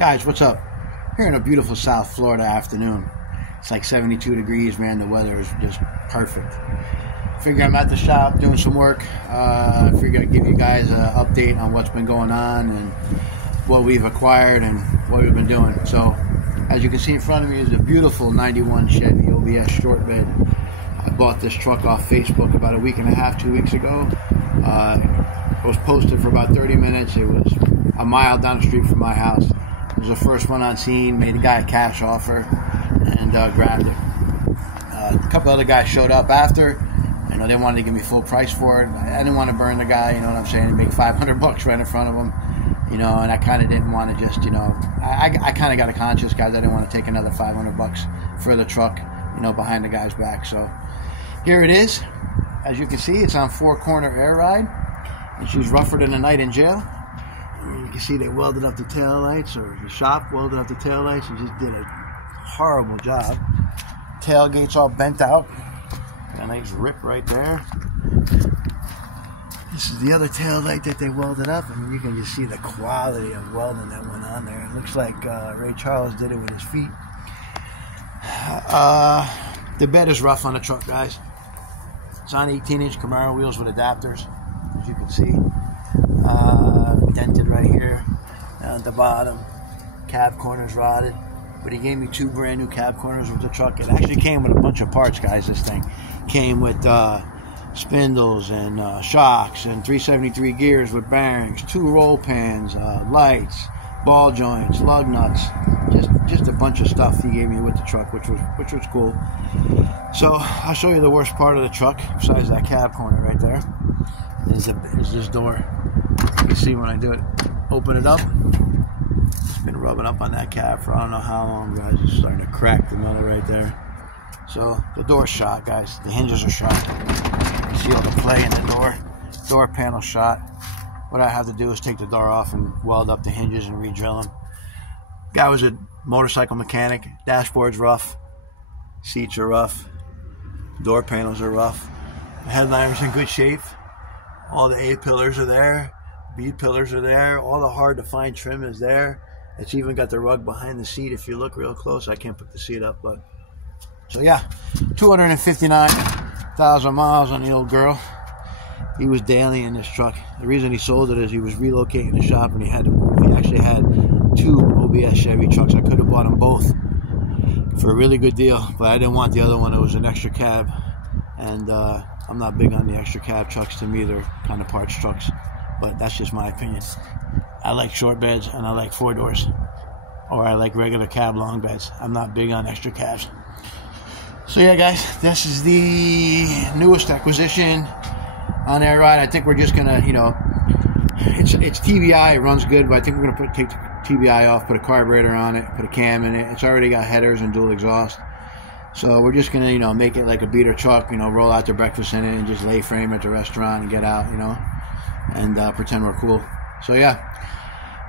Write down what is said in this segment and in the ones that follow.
Guys, what's up? Here in a beautiful South Florida afternoon. It's like 72 degrees, man. The weather is just perfect. Figure I'm at the shop doing some work. Figure I'd give you guys an update on what's been going on and what we've acquired and what we've been doing. So, as you can see in front of me is a beautiful 91 Chevy OBS short bed. I bought this truck off Facebook about a week and a half, 2 weeks ago. It was posted for about 30 minutes. It was a mile down the street from my house. It was the first one on scene. Made the guy a cash offer and grabbed it. A couple other guys showed up after. You know, they wanted to give me full price for it. I didn't want to burn the guy, you know what I'm saying, and make $500 right in front of him. You know, and I kind of didn't want to just, you know, I kind of got a conscience, guys. I didn't want to take another $500 for the truck, you know, behind the guy's back. So here it is. As you can see, it's on 4-corner air ride. And she's rougher than a night in jail. And you can see they welded up the taillights, or the shop welded up the taillights, and just did a horrible job. Tailgate's all bent out. Got a nice rip right there. This is the other taillight that they welded up, and you can just see the quality of welding that went on there. It looks like Ray Charles did it with his feet. The bed is rough on the truck, guys. It's on 18-inch Camaro wheels with adapters, as you can see. Dented right here, down at the bottom. Cab corners rotted, but he gave me 2 brand new cab corners with the truck. It actually came with a bunch of parts, guys. This thing came with spindles and shocks and 373 gears with bearings, 2 roll pans, lights, ball joints, lug nuts, just a bunch of stuff he gave me with the truck, which was cool. So I'll show you the worst part of the truck, besides that cab corner right there, is this door. You can see when I do it, open it up. It's been rubbing up on that cab for I don't know how long, guys. It's starting to crack the metal right there. So the door's shot, guys. The hinges are shot. You see all the play in the door panel shot. What I have to do is take the door off and weld up the hinges and re-drill them. Guy was a motorcycle mechanic. Dashboard's rough. Seats are rough. Door panels are rough. The headliner's in good shape. All the A-pillars are there. B-pillars are there. All the hard-to-find trim is there. It's even got the rug behind the seat. If you look real close, I can't put the seat up, but... So yeah, 259,000 miles on the old girl. He was daily in this truck. The reason he sold it is he was relocating the shop and he had to move. He actually had 2 OBS Chevy trucks. I could have bought them both for a really good deal, but I didn't want the other one. It was an extra cab, and I'm not big on the extra cab trucks. To me, they're kind of parts trucks, but that's just my opinion. I like short beds and I like 4 doors, or I like regular cab long beds. I'm not big on extra cabs. So yeah, guys, this is the newest acquisition on air ride. I think we're just gonna, you know, it's TBI. It runs good, but I think we're gonna take the TBI off, put a carburetor on it, put a cam in it. It's already got headers and dual exhaust. So we're just gonna, you know, make it like a beater truck. You know, roll out to breakfast in it and just lay frame at the restaurant and get out, you know, and pretend we're cool. So yeah,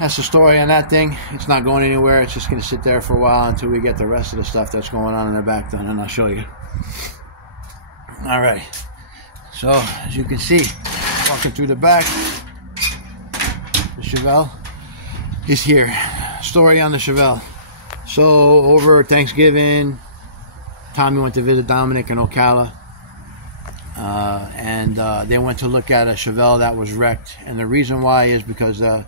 that's the story on that thing. It's not going anywhere. It's just gonna sit there for a while until we get the rest of the stuff that's going on in the back done, and I'll show you. All right. So as you can see, walking through the back, the Chevelle is here. Story on the Chevelle. So over Thanksgiving, Tommy went to visit Dominic in Ocala, and they went to look at a Chevelle that was wrecked. And the reason why is because the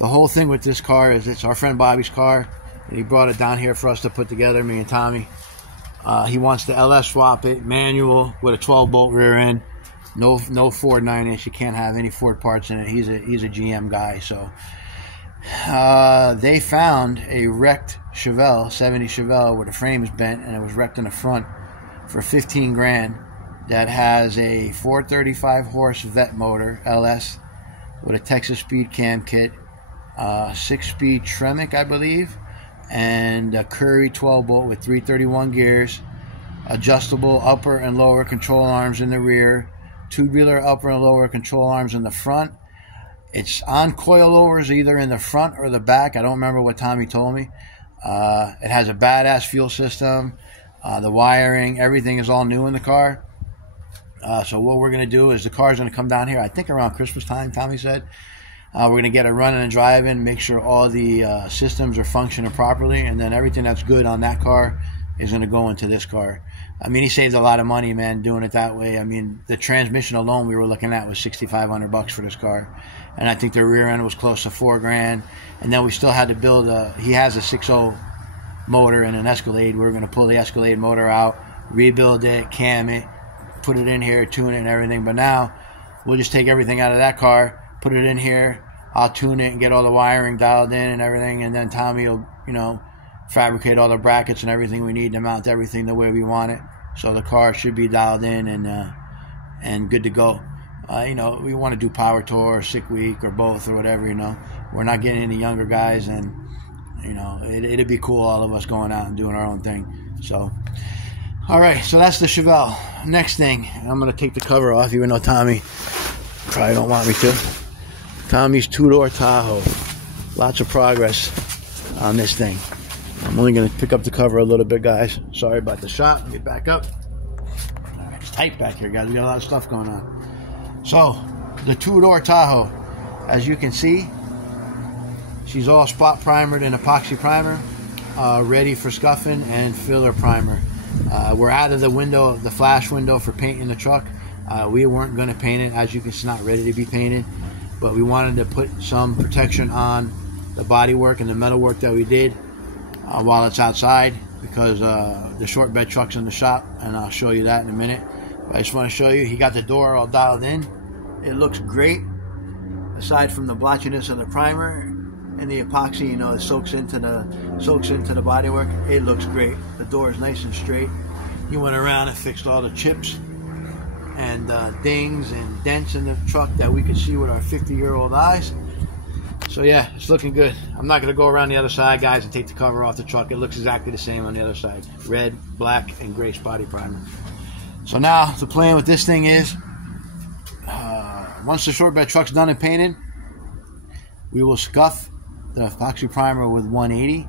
whole thing with this car is it's our friend Bobby's car, and he brought it down here for us to put together, me and Tommy. He wants to LS swap it, manual, with a 12-bolt rear end. No Ford 9-inch. You can't have any Ford parts in it. He's a GM guy. So they found a wrecked Chevelle, 70 Chevelle, where the frame is bent and it was wrecked in the front for 15 grand. That has a 435 horse vet motor, LS, with a Texas Speed cam kit, 6-speed Tremec, I believe, and a Curry 12-bolt with 331 gears, adjustable upper and lower control arms in the rear, tubular upper and lower control arms in the front. It's on coilovers either in the front or the back. I don't remember what Tommy told me. It has a badass fuel system. The wiring, everything is all new in the car. So what we're going to do is the car's going to come down here, I think around Christmas time, Tommy said. We're going to get it running and driving, make sure all the systems are functioning properly, and then everything that's good on that car is going to go into this car. I mean, he saved a lot of money, man, doing it that way. I mean, the transmission alone we were looking at was $6,500 for this car. And I think the rear end was close to $4,000. And then we still had to build he has a 6.0 motor and an Escalade. We were going to pull the Escalade motor out, rebuild it, cam it, put it in here, tune it and everything. But now we'll just take everything out of that car, put it in here. I'll tune it and get all the wiring dialed in and everything. And then Tommy will, you know, fabricate all the brackets and everything we need to mount everything the way we want it. So the car should be dialed in and good to go. You know, we want to do power tour or sick week or both or whatever, you know. We're not getting any younger guys, and, you know, it'd be cool all of us going out and doing our own thing. So, all right, so that's the Chevelle. Next thing, I'm going to take the cover off, even though Tommy probably don't want me to. Tommy's two-door Tahoe. Lots of progress on this thing. I'm only going to pick up the cover a little bit, guys. Sorry about the shot. Let me back up. It's tight back here, guys. We got a lot of stuff going on. So, the two-door Tahoe, as you can see, she's all spot primered in epoxy primer, ready for scuffing and filler primer. We're out of the window, the flash window for painting the truck. We weren't going to paint it. As you can see, it's not ready to be painted, but we wanted to put some protection on the bodywork and the metalwork that we did while it's outside, because the short bed truck's in the shop, and I'll show you that in a minute. But I just want to show you, he got the door all dialed in. It looks great. Aside from the blotchiness of the primer and the epoxy, you know, it soaks into the bodywork. It looks great. The door is nice and straight. He went around and fixed all the chips and dings and dents in the truck that we could see with our 50-year-old eyes. So yeah, it's looking good. I'm not going to go around the other side, guys, and take the cover off the truck. It looks exactly the same on the other side. Red, black, and gray spotty primer. So now the plan with this thing is, once the short bed truck's done and painted, we will scuff the epoxy primer with 180,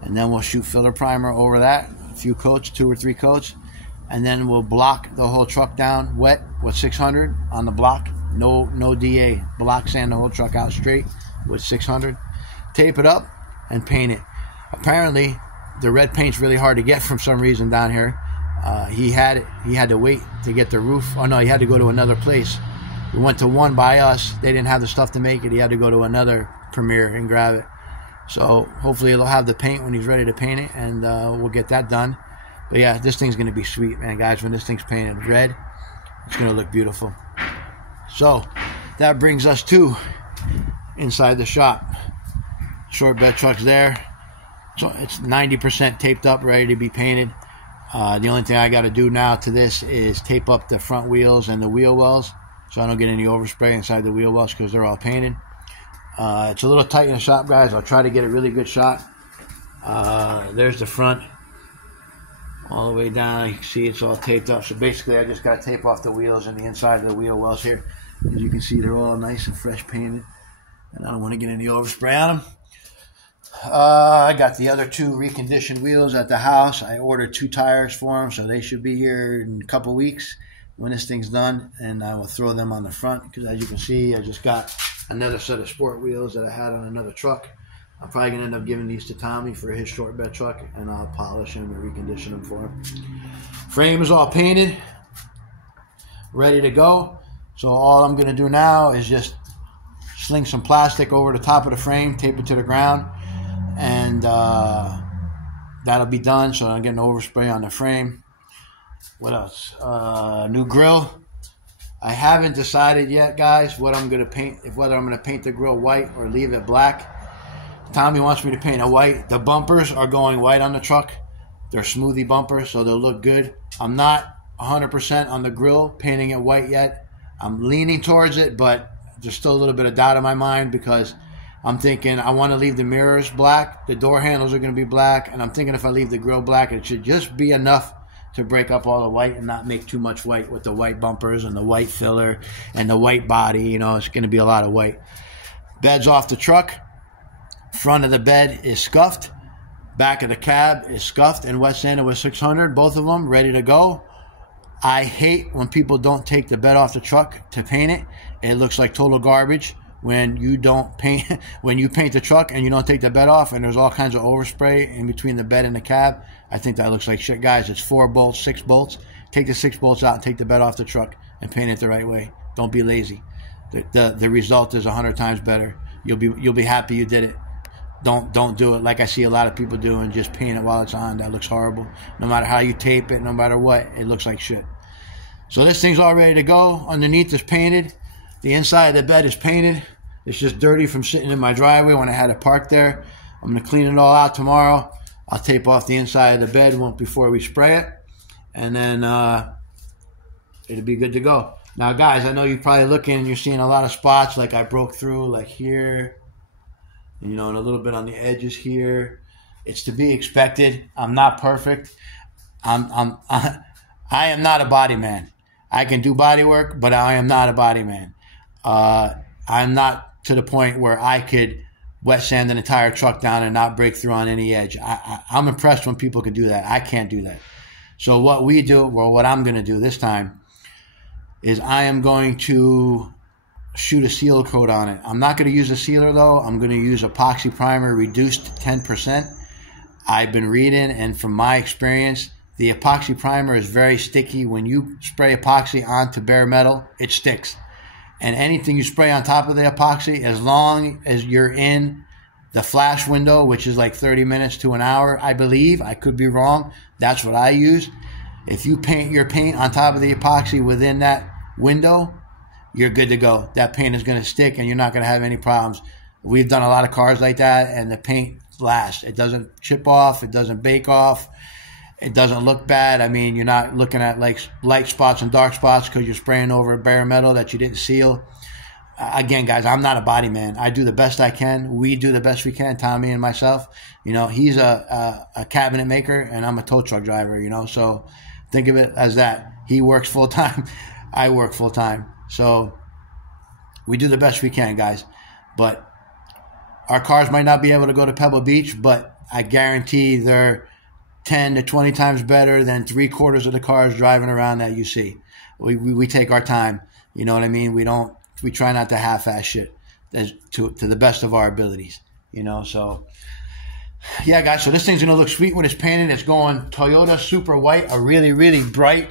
and then we'll shoot filler primer over that, a few coats, 2 or 3 coats, and then we'll block the whole truck down wet with 600 on the block. No DA. Block sand the whole truck out straight with 600. Tape it up and paint it. Apparently, the red paint's really hard to get from some reason down here. He had to wait to get the roof. Oh no, he had to go to another place. We went to one by us. They didn't have the stuff to make it. He had to go to another Premier and grab it. So hopefully he'll have the paint when he's ready to paint it, and we'll get that done. But yeah, this thing's going to be sweet, man, guys. When this thing's painted red, it's going to look beautiful. So that brings us to inside the shop. Short bed truck's there. So it's 90% taped up, ready to be painted. The only thing I got to do now to this is tape up the front wheels and the wheel wells, so I don't get any overspray inside the wheel wells because they're all painted. It's a little tight in the shop, guys. I'll try to get a really good shot. There's the front all the way down. You can see it's all taped up. So basically I just got to tape off the wheels and the inside of the wheel wells here. As you can see, they're all nice and fresh painted, and I don't want to get any overspray on them. I got the other 2 reconditioned wheels at the house. I ordered 2 tires for them, so they should be here in a couple weeks when this thing's done, and I will throw them on the front, because as you can see, I just got another set of sport wheels that I had on another truck. I'm probably going to end up giving these to Tommy for his short bed truck, and I'll polish them and recondition them for him. Frame is all painted, ready to go. So all I'm going to do now is just sling some plastic over the top of the frame, tape it to the ground, and that'll be done, so I don't get no overspray on the frame. What else? New grill. I haven't decided yet, guys, what I'm going to paint, whether I'm going to paint the grill white or leave it black. Tommy wants me to paint it white. The bumpers are going white on the truck. They're smoothie bumpers, so they'll look good. I'm not 100% on the grill painting it white yet. I'm leaning towards it, but there's still a little bit of doubt in my mind, because I'm thinking I want to leave the mirrors black. The door handles are going to be black, and I'm thinking if I leave the grill black, it should just be enough to break up all the white and not make too much white with the white bumpers and the white filler and the white body. You know, it's going to be a lot of white. Bed's off the truck. Front of the bed is scuffed. Back of the cab is scuffed and wet sanded with 600. Both of them ready to go. I hate when people don't take the bed off the truck to paint it. It looks like total garbage. when you don't paint, when you paint the truck and you don't take the bed off and there's all kinds of overspray in between the bed and the cab. I think that looks like shit. Guys, it's 4 bolts, 6 bolts. Take the 6 bolts out and take the bed off the truck and paint it the right way. Don't be lazy. The result is 100 times better. You'll be happy you did it. Don't do it like I see a lot of people doing, just paint it while it's on. That looks horrible. No matter how you tape it, no matter what, it looks like shit. So this thing's all ready to go. Underneath is painted. The inside of the bed is painted. It's just dirty from sitting in my driveway when I had it parked there. I'm going to clean it all out tomorrow. I'll tape off the inside of the bed before we spray it. And then it'll be good to go. Now, guys, I know you're probably looking and you're seeing a lot of spots like I broke through, like here, you know, and a little bit on the edges here. It's to be expected. I'm not perfect. I am not a body man. I can do body work, but I am not a body man. I'm not to the point where I could wet sand an entire truck down and not break through on any edge. I'm impressed when people can do that. I can't do that. So what we do, or what I'm going to do this time, is I am going to shoot a seal coat on it. I'm not going to use a sealer though. I'm going to use epoxy primer reduced 10%. I've been reading, and from my experience, the epoxy primer is very sticky. When you spray epoxy onto bare metal, it sticks. And anything you spray on top of the epoxy, as long as you're in the flash window, which is like 30 minutes to an hour, I believe, I could be wrong, that's what I use. If you paint your paint on top of the epoxy within that window, you're good to go. That paint is going to stick and you're not going to have any problems. We've done a lot of cars like that, and the paint lasts. It doesn't chip off. It doesn't bake off. It doesn't look bad. I mean, you're not looking at like light spots and dark spots because you're spraying over bare metal that you didn't seal. Again, guys, I'm not a body man. I do the best I can. We do the best we can, Tommy and myself. You know, he's a cabinet maker and I'm a tow truck driver, you know. So think of it as that. He works full time. I work full time. So we do the best we can, guys. But our cars might not be able to go to Pebble Beach, but I guarantee they're 10 to 20 times better than 3/4 of the cars driving around that you see. We take our time. You know what I mean? We try not to half-ass shit to the best of our abilities. You know, so yeah, guys. So this thing's gonna look sweet when it's painted. It's going Toyota Super White, a really, really bright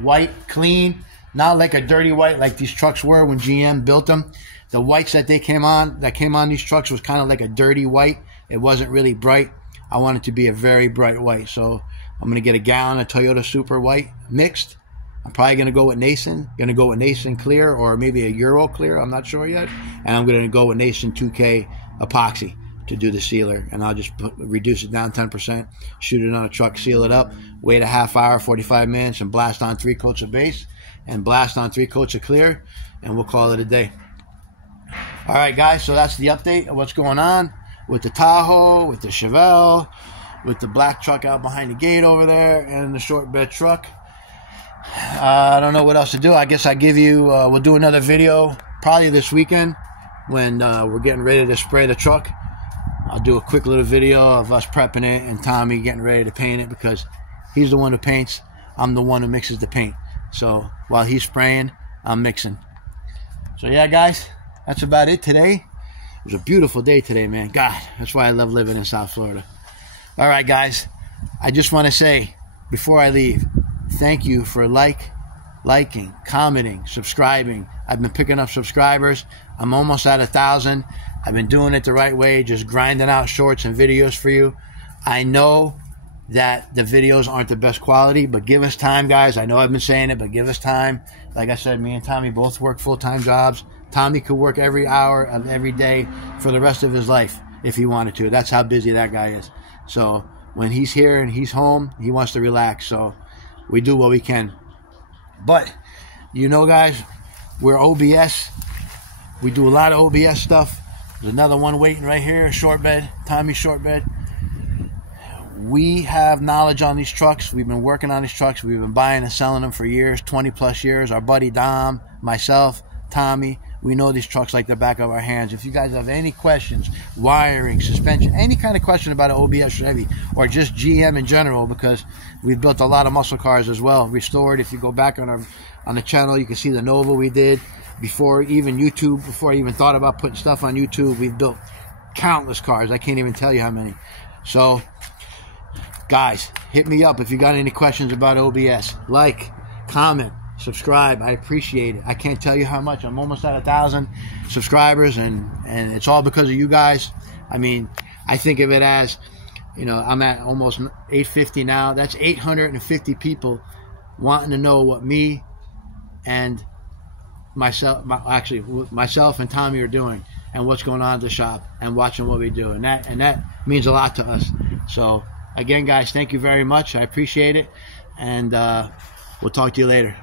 white, clean, not like a dirty white like these trucks were when GM built them. The whites that came on these trucks was kind of like a dirty white. It wasn't really bright. I want it to be a very bright white. So I'm going to get a gallon of Toyota Super White mixed. I'm probably going to go with Nason. Going to go with Nason Clear or maybe a Euro Clear. I'm not sure yet. And I'm going to go with Nason 2K Epoxy to do the sealer. And I'll just reduce it down 10%, shoot it on a truck, seal it up, wait a half hour, 45 minutes, and blast on 3 coats of base and blast on 3 coats of clear. And we'll call it a day. All right, guys. So that's the update of what's going on with the Tahoe, with the Chevelle, with the black truck out behind the gate over there, and the short bed truck. I don't know what else to do. I guess I give you, we'll do another video probably this weekend when we're getting ready to spray the truck. I'll do a quick little video of us prepping it and Tommy getting ready to paint it because he's the one who paints. I'm the one who mixes the paint. So while he's spraying, I'm mixing. So yeah, guys, that's about it today. It was a beautiful day today, man. God, that's why I love living in South Florida. All right, guys. I just want to say, before I leave, thank you for liking, commenting, subscribing. I've been picking up subscribers. I'm almost at 1,000. I've been doing it the right way, just grinding out shorts and videos for you. I know that the videos aren't the best quality, but give us time, guys. I know I've been saying it, but give us time. Like I said, me and Tommy both work full-time jobs. Tommy could work every hour of every day for the rest of his life if he wanted to. That's how busy that guy is. So when he's here and he's home, he wants to relax. So we do what we can. But, you know, guys, we're OBS. We do a lot of OBS stuff. There's another one waiting right here, short bed, Tommy's short bed. We have knowledge on these trucks. We've been working on these trucks. We've been buying and selling them for years, 20 plus years. Our buddy Dom, myself, Tommy, we know these trucks like the back of our hands. If you guys have any questions, wiring, suspension, any kind of question about an OBS Chevy or just GM in general, because we've built a lot of muscle cars as well, restored. If you go back on the channel, you can see the Nova we did. before even YouTube, before I even thought about putting stuff on YouTube. We've built countless cars. I can't even tell you how many. So, guys, hit me up if you got any questions about OBS. Like, comment, subscribe. I appreciate it. I can't tell you how much. I'm almost at 1,000 subscribers, and it's all because of you guys. I mean, I think of it as, you know, I'm at almost 850 now. That's 850 people wanting to know what me and myself and Tommy are doing, and what's going on at the shop, and watching what we do, and that means a lot to us. So again, guys, thank you very much. I appreciate it, and we'll talk to you later.